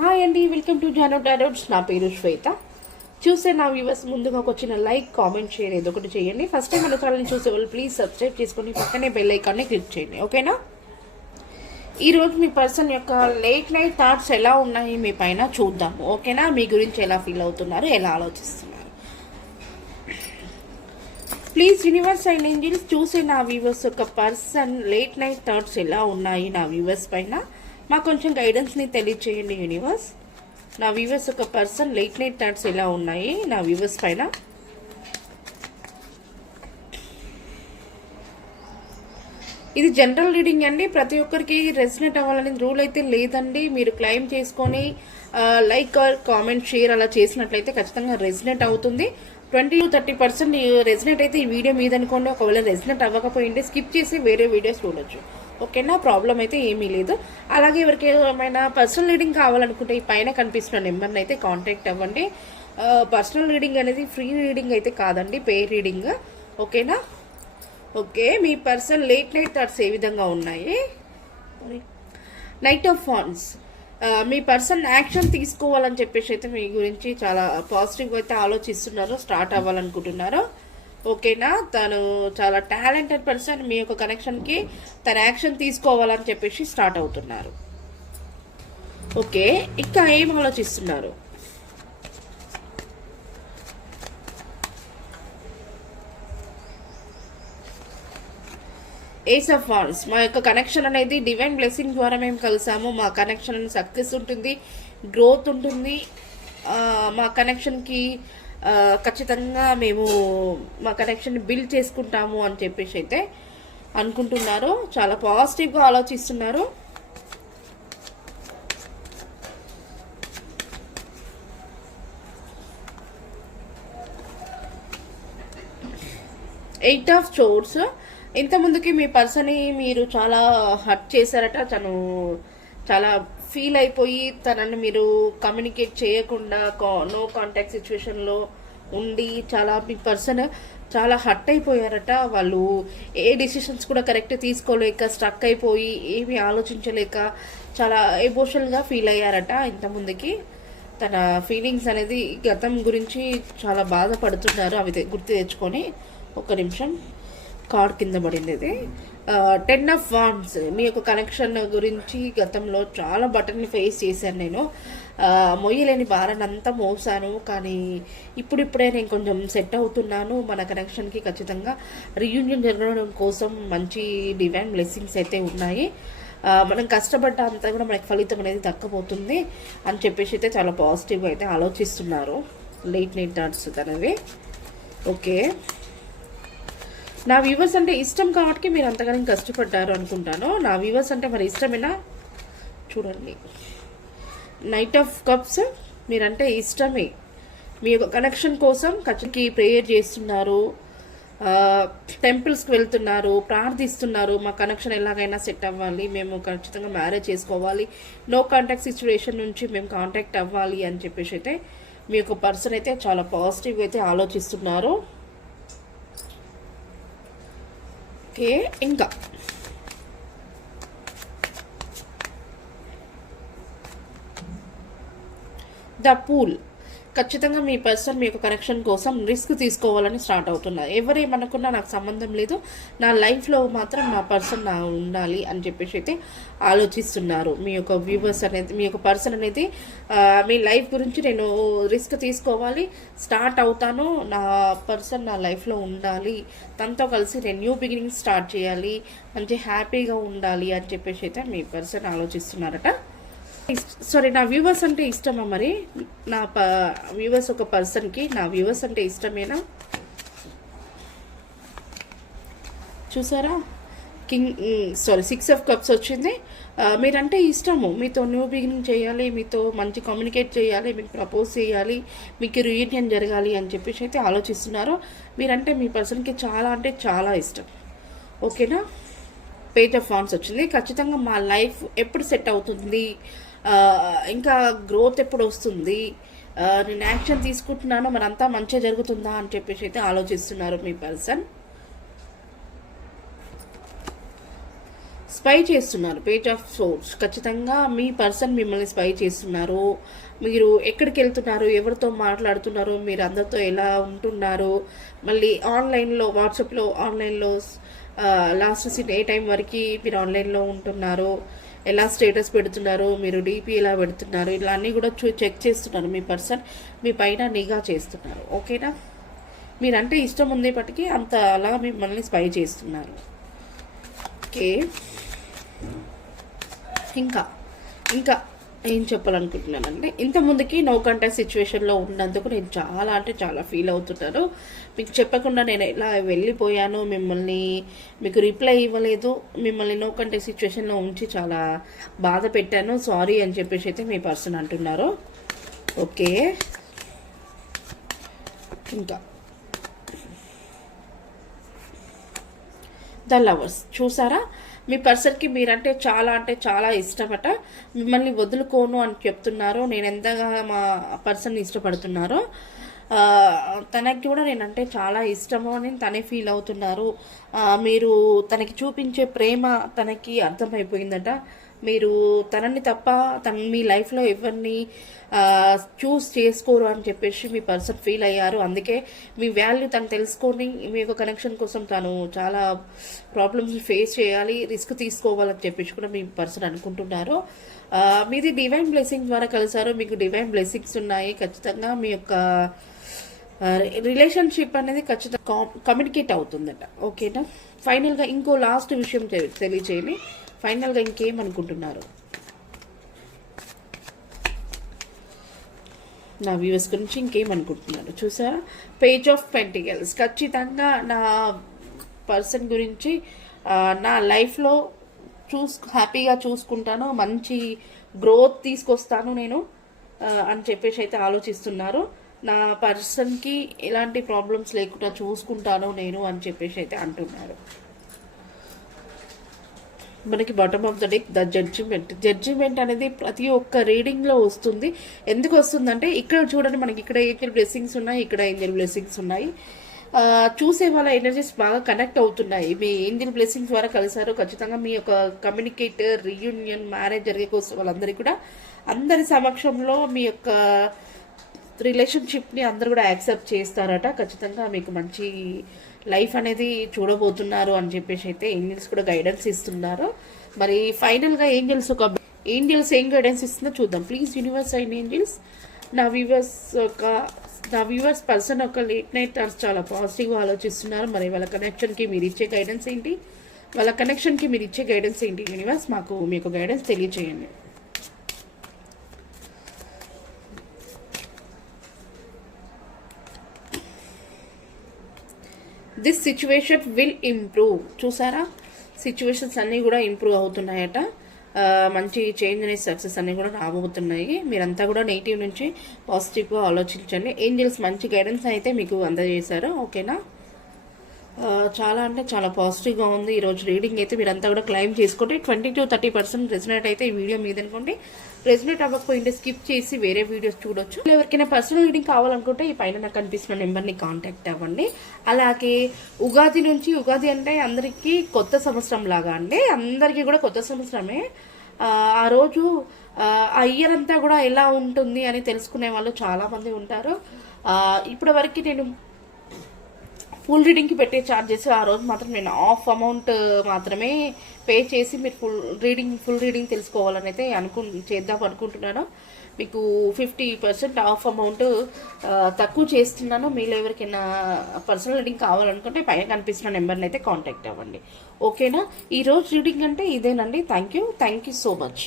Hi అండి, welcome to జానో టారోట్స్. నా పేరు శ్వేత. చూసే నా వ్యూవర్స్ ముందుగా వచ్చిన లైక్, కామెంట్, షేర్ ఏదో ఒకటి చేయండి. ఫస్ట్ టైం మన ఛానల్ని చూసే వాళ్ళు ప్లీజ్ సబ్స్క్రైబ్ చేసుకొని పక్కనే బెల్ ఐకాన్ని క్లిక్ చేయండి, ఓకేనా? ఈరోజు మీ పర్సన్ యొక్క లేట్ నైట్ థాట్స్ ఎలా ఉన్నాయి మీ పైన చూద్దాము, ఓకేనా? మీ గురించి ఎలా ఫీల్ అవుతున్నారు, ఎలా ఆలోచిస్తున్నారు. ప్లీజ్ యూనివర్స్ అండ్ ఏంజిల్స్, చూసే నా వ్యూవర్స్ యొక్క పర్సన్ లేట్ నైట్ థాట్స్ ఎలా ఉన్నాయి నా వ్యూవర్స్ పైన మాకు కొంచెం గైడెన్స్ని తెలియచేయండి యూనివర్స్. నా వ్యూవర్స్ ఒక పర్సన్ లేట్ నైట్ థాట్స్ ఎలా ఉన్నాయి నా వ్యూవర్స్ పైన. ఇది జనరల్ రీడింగ్ అండి, ప్రతి ఒక్కరికి రెసినేట్ అవ్వాలని రూల్ అయితే లేదండి. మీరు క్లెయిమ్ చేసుకొని లైక్ ఆర్ కామెంట్ షేర్ అలా చేసినట్లయితే ఖచ్చితంగా రెసినేట్ అవుతుంది. 20-30% రెసినేట్ అయితే ఈ వీడియో మీద అనుకోండి. ఒకవేళ రెసినేట్ అవ్వకపోయింటే స్కిప్ చేసి వేరే వీడియోస్ చూడొచ్చు, ఓకేనా? ప్రాబ్లం అయితే ఏమీ లేదు. అలాగే ఎవరికి ఏమైనా పర్సనల్ రీడింగ్ కావాలనుకుంటే ఈ పైన కనిపిస్తున్న నెంబర్ని అయితే కాంటాక్ట్ అవ్వండి. పర్సనల్ రీడింగ్ అనేది ఫ్రీ రీడింగ్ అయితే కాదండి, పే రీడింగ్, ఓకేనా? ఓకే, మీ పర్సన్ లేట్ నైట్ థాట్స్ ఏ విధంగా ఉన్నాయి? Knight of wands. Me person action తీసుకోవాలని చెప్పేసి అయితే మీ గురించి చాలా పాజిటివ్గా అయితే ఆలోచిస్తున్నారు, స్టార్ట్ అవ్వాలనుకుంటున్నారు, ఓకేనా? తను చాలా టాలెంటెడ్ పర్సన్. మీ యొక్క కనెక్షన్కి తన యాక్షన్ తీసుకోవాలని చెప్పేసి స్టార్ట్ అవుతున్నారు. ఓకే, ఇంకా ఏం ఆలోచిస్తున్నారు? Ace of wands. మా యొక్క కనెక్షన్ అనేది డివైన్ బ్లెస్సింగ్ ద్వారా మేము కలిసాము. మా కనెక్షన్ సక్సెస్ ఉంటుంది, గ్రోత్ ఉంటుంది. మా కనెక్షన్కి ఖచ్చితంగా మేము మా కనెక్షన్ని బిల్డ్ చేసుకుంటాము అని చెప్పేసి అయితే అనుకుంటున్నారు. చాలా పాజిటివ్గా ఆలోచిస్తున్నారు. Eight of swords. ఇంతకుముందుకి మీ పర్సన్ని మీరు చాలా హర్ట్ చేశారట. తను చాలా ఫీల్ అయిపోయి తనని మీరు కమ్యూనికేట్ చేయకుండా నో కాంటాక్ట్ సిచ్యువేషన్లో ఉండి చాలా మీ పర్సన్ చాలా హర్ట్ అయిపోయారట. వాళ్ళు ఏ డిసిషన్స్ కూడా కరెక్ట్ తీసుకోలేక స్ట్రక్ అయిపోయి ఏమీ ఆలోచించలేక చాలా ఎమోషనల్గా ఫీల్ అయ్యారట. ఇంతకుముందుకి తన ఫీలింగ్స్ అనేది గతం గురించి చాలా బాధపడుతున్నారు. అవి గుర్తు తెచ్చుకొని ఒక నిమిషం, కార్డ్ కింద పడింది ఇది. 10 ఆఫ్ వాండ్స్. మీ యొక్క కనెక్షన్ గురించి గతంలో చాలా బటన్ని ఫేస్ చేశాను నేను. మొయ్యలేని భారాన్ని అంతా మోసాను, కానీ ఇప్పుడిప్పుడే నేను కొంచెం సెట్ అవుతున్నాను. మన కనెక్షన్కి ఖచ్చితంగా రీయూనియన్ జరగడం కోసం మంచి డివైన్ బ్లెస్సింగ్స్ అయితే ఉన్నాయి. మనం కష్టపడ్డ అంతా కూడా మనకి ఫలితం అనేది దక్కబోతుంది అని చెప్పేసి అయితే చాలా పాజిటివ్గా అయితే ఆలోచిస్తున్నారు. లేట్ నైట్ థాట్స్ తనవి. ఓకే, నా వ్యూవర్స్ అంటే ఇష్టం కాబట్టి మీరు అంతగానో కష్టపడ్డారు అనుకుంటాను. నా వ్యూవర్స్ అంటే మరి ఇష్టమేనా? చూడండి, నైట్ ఆఫ్ కప్స్. మీరంటే ఇష్టమే. మీ యొక్క కనెక్షన్ కోసం ఖచ్చితంగా ప్రేయర్ చేస్తున్నారు, టెంపుల్స్కి వెళ్తున్నారు, ప్రార్థిస్తున్నారు. మా కనెక్షన్ ఎలాగైనా సెట్ అవ్వాలి, మేము ఖచ్చితంగా మ్యారేజ్ చేసుకోవాలి, నో కాంటాక్ట్ సిచ్యువేషన్ నుంచి మేము కాంటాక్ట్ అవ్వాలి అని చెప్పేసి అయితే మీ యొక్క పర్సన్ అయితే చాలా పాజిటివ్గా అయితే ఆలోచిస్తున్నారు. ఓకే, ఇంకా ద పూల్. ఖచ్చితంగా మీ పర్సన్ మీ యొక్క కనెక్షన్ కోసం రిస్క్ తీసుకోవాలని స్టార్ట్ అవుతున్నారు. ఎవరేమనుకున్నా నాకు సంబంధం లేదు, నా లైఫ్లో మాత్రం నా పర్సన్ నా ఉండాలి అని చెప్పేసి అయితే ఆలోచిస్తున్నారు. మీ యొక్క వ్యూవర్స్ అనేది, మీ యొక్క పర్సన్ అనేది మీ లైఫ్ గురించి నేను రిస్క్ తీసుకోవాలి, స్టార్ట్ అవుతాను, నా పర్సన్ నా లైఫ్లో ఉండాలి, తనతో కలిసి నేను న్యూ బిగినింగ్ స్టార్ట్ చేయాలి, మంచి హ్యాపీగా ఉండాలి అని చెప్పేసి అయితే మీ పర్సన్ ఆలోచిస్తున్నారట. సారీ, నా వ్యూవర్స్ అంటే ఇష్టమా? మరి నా వ్యూవర్స్ ఒక పర్సన్కి నా వ్యూవర్స్ అంటే ఇష్టమేనా? చూసారా, సిక్స్ ఆఫ్ కప్స్ వచ్చింది. మీరంటే ఇష్టము, మీతో న్యూ బిగినింగ్ చేయాలి, మీతో మంచి కమ్యూనికేట్ చేయాలి, మీకు ప్రపోజ్ చేయాలి, మీకు రీయూనియన్ జరగాలి అని చెప్పేసి అయితే ఆలోచిస్తున్నారు. మీరంటే మీ పర్సన్కి చాలా అంటే చాలా ఇష్టం, ఓకేనా? పేజ్ ఆఫ్ వాండ్స్ వచ్చింది. ఖచ్చితంగా మా లైఫ్ ఎప్పుడు సెట్ అవుతుంది, ఇంకా గ్రోత్ ఎప్పుడు వస్తుంది, నేను యాక్షన్ తీసుకుంటున్నాను, మనంతా మంచిగా జరుగుతుందా అని చెప్పేసి అయితే ఆలోచిస్తున్నారు మీ పర్సన్. స్పై చేస్తున్నారు. పేజ్ ఆఫ్ సోర్స్, ఖచ్చితంగా మీ పర్సన్ మిమ్మల్ని స్పై చేస్తున్నారు. మీరు ఎక్కడికి వెళ్తున్నారు, ఎవరితో మాట్లాడుతున్నారు, మీరు అందరితో ఎలా ఉంటున్నారు, మళ్ళీ ఆన్లైన్లో వాట్సాప్లో ఆన్లైన్లో లాస్ట్ సీన్ ఏ టైం వరకు మీరు ఆన్లైన్లో ఉంటున్నారు, ఎలా స్టేటస్ పెడుతున్నారు, మీరు డీపీ ఎలా పెడుతున్నారు, ఇలా అన్నీ కూడా చెక్ చేస్తున్నారు. మీ పర్సన్ మీ పైన నిఘా చేస్తున్నారు. ఓకేనా, మీరంటే ఇష్టం ఉండేపటికి అంత అలా మిమ్మల్ని స్పై చేస్తున్నారు. ఓకే, ఇంకా ఇంకా ఏం చెప్పాలనుకుంటున్నానంటే, ఇంత ముందుకి నో కాంటాక్ట్ సిచ్యువేషన్లో ఉన్నందుకు నేను చాలా అంటే చాలా ఫీల్ అవుతున్నాను. మీకు చెప్పకుండా నేను ఎలా వెళ్ళిపోయాను, మిమ్మల్ని మీకు రిప్లై ఇవ్వలేదు, మిమ్మల్ని నో కాంటాక్ట్ సిచ్యువేషన్లో ఉంచి చాలా బాధ పెట్టాను, సారీ అని చెప్పేసి అయితే మీ పర్సన్ అంటున్నారు. ఓకే, ఇంకా ద లవర్స్ చూసారా, మీ పర్సన్కి మీరంటే చాలా ఇష్టమట. మిమ్మల్ని వదులుకోను అని చెప్తున్నారు. నేను ఎంతగా మా పర్సన్ని ఇష్టపడుతున్నారో తనకి కూడా నేనంటే చాలా ఇష్టము అని తనే ఫీల్ అవుతున్నారు. మీరు తనకి చూపించే ప్రేమ తనకి అర్థమైపోయిందట. మీరు తనని తప్ప మీ లైఫ్లో ఎవరిని చూస్ చేసుకోరు అని చెప్పేసి మీ పర్సన్ ఫీల్ అయ్యారు. అందుకే మీ వాల్యూ తను తెలుసుకొని మీ యొక్క కనెక్షన్ కోసం తను చాలా ప్రాబ్లమ్స్ ఫేస్ చేయాలి, రిస్క్ తీసుకోవాలని చెప్పేసి కూడా మీ పర్సన్ అనుకుంటున్నారు. మీది డివైన్ బ్లెస్సింగ్ ద్వారా కలిసారు, మీకు డివైన్ బ్లెస్సింగ్స్ ఉన్నాయి. ఖచ్చితంగా మీ యొక్క రిలేషన్షిప్ అనేది ఖచ్చితంగా కమ్యూనికేట్ అవుతుందట. ఓకేనా, ఫైనల్గా ఇంకో లాస్ట్ విషయం తెలియచేయండి. ఫైనల్గా ఇంకేమనుకుంటున్నారు నా వ్యూవర్స్ గురించి, ఇంకేమనుకుంటున్నారు చూసారా. పేజ్ ఆఫ్ పెంటికల్స్, ఖచ్చితంగా నా పర్సన్ గురించి నా లైఫ్లో హ్యాపీగా చూసుకుంటాను, మంచి గ్రోత్ తీసుకొస్తాను నేను అని చెప్పేసి అయితే ఆలోచిస్తున్నారు. నా పర్సన్కి ఎలాంటి ప్రాబ్లమ్స్ లేకుండా చూసుకుంటాను నేను అని చెప్పేసి అయితే అంటున్నారు. మనకి bottom of the deck the judgement అనేది ప్రతి ఒక్క రీడింగ్లో వస్తుంది. ఎందుకు వస్తుందంటే, ఇక్కడ చూడండి, మనకి ఇక్కడ ఏంజల్ బ్లెస్సింగ్స్ ఉన్నాయి, ఇక్కడ ఏంజల్ బ్లెస్సింగ్స్ ఉన్నాయి. చూసే వాళ్ళ ఎనర్జీస్ బాగా కనెక్ట్ అవుతున్నాయి. మీ ఏంజల్ బ్లెస్సింగ్స్ ద్వారా కలిసారు. ఖచ్చితంగా మీ యొక్క కమ్యూనికేటర్, రీయూనియన్, మ్యారేజ్ జరిగే కోసం వాళ్ళందరికీ కూడా అందరి సమక్షంలో మీ యొక్క రిలేషన్షిప్ని అందరు కూడా యాక్సెప్ట్ చేస్తారట. ఖచ్చితంగా మీకు మంచి లైఫ్ అనేది చూడబోతున్నారు అని చెప్పేసి అయితే ఏంజల్స్ కూడా గైడెన్స్ ఇస్తున్నారు. మరి ఫైనల్గా ఏంజల్స్ ఏం గైడెన్స్ ఇస్తుందో చూద్దాం. ప్లీజ్ యూనివర్స్ అండ్ ఏంజల్స్, నా వ్యూవర్స్ పర్సన్ ఒక లేట్ నైట్ చాలా పాజిటివ్గా ఆలోచిస్తున్నారు. మరి వాళ్ళ కనెక్షన్కి మీరు ఇచ్చే గైడెన్స్ ఏంటి, యూనివర్స్ మాకు మీకు గైడెన్స్ తెలియచేయండి. This situation will improve. చూసారా, సిచ్యువేషన్స్ అన్నీ కూడా ఇంప్రూవ్ అవుతున్నాయట. మంచి చేంజ్ అనేది, సక్సెస్ అన్నీ కూడా రాబోతున్నాయి. మీరంతా కూడా నెగిటివ్ నుంచి పాజిటివ్గా ఆలోచించండి. ఏంజల్స్ మంచి గైడెన్స్ అయితే మీకు అందజేశారు. ఓకేనా, చాలా అంటే చాలా పాజిటివ్గా ఉంది ఈరోజు రీడింగ్ అయితే. మీరంతా కూడా క్లైమ్ చేసుకోండి. 20-30% రెసినేట్ అయితే ఈ వీడియో మీద అనుకోండి. రెసినేట్ అవ్వకపోయింటే స్కిప్ చేసి వేరే వీడియోస్ చూడొచ్చు. ఎవరికైనా పర్సనల్ రీడింగ్ కావాలనుకుంటే ఈ పైన నాకు కనిపిస్తున్న నెంబర్ని కాంటాక్ట్ అవ్వండి. అలాగే ఉగాది అంటే అందరికీ కొత్త సంవత్సరం లాగా అండి, అందరికీ కూడా కొత్త సంవత్సరమే. ఆ రోజు ఆ ఇయర్ అంతా కూడా ఎలా ఉంటుంది అని తెలుసుకునే వాళ్ళు చాలామంది ఉంటారు. ఇప్పటి వరకు నేను ఫుల్ రీడింగ్కి పెట్టే ఛార్జెస్ ఆ రోజు మాత్రం నేను ఆఫ్ అమౌంట్ మాత్రమే పే చేసి మీరు ఫుల్ రీడింగ్ తెలుసుకోవాలని అయితే చేద్దాం అనుకుంటున్నాను. మీకు 50% ఆఫ్ అమౌంట్ తక్కువ చేస్తున్నాను. మీరు ఎవరికైనా పర్సనల్ రీడింగ్ కావాలనుకుంటే పైన కనిపిస్తున్న నెంబర్ని అయితే కాంటాక్ట్ అవ్వండి. ఓకేనా, ఈరోజు రీడింగ్ అంటే ఇదేనండి. Thank you so much.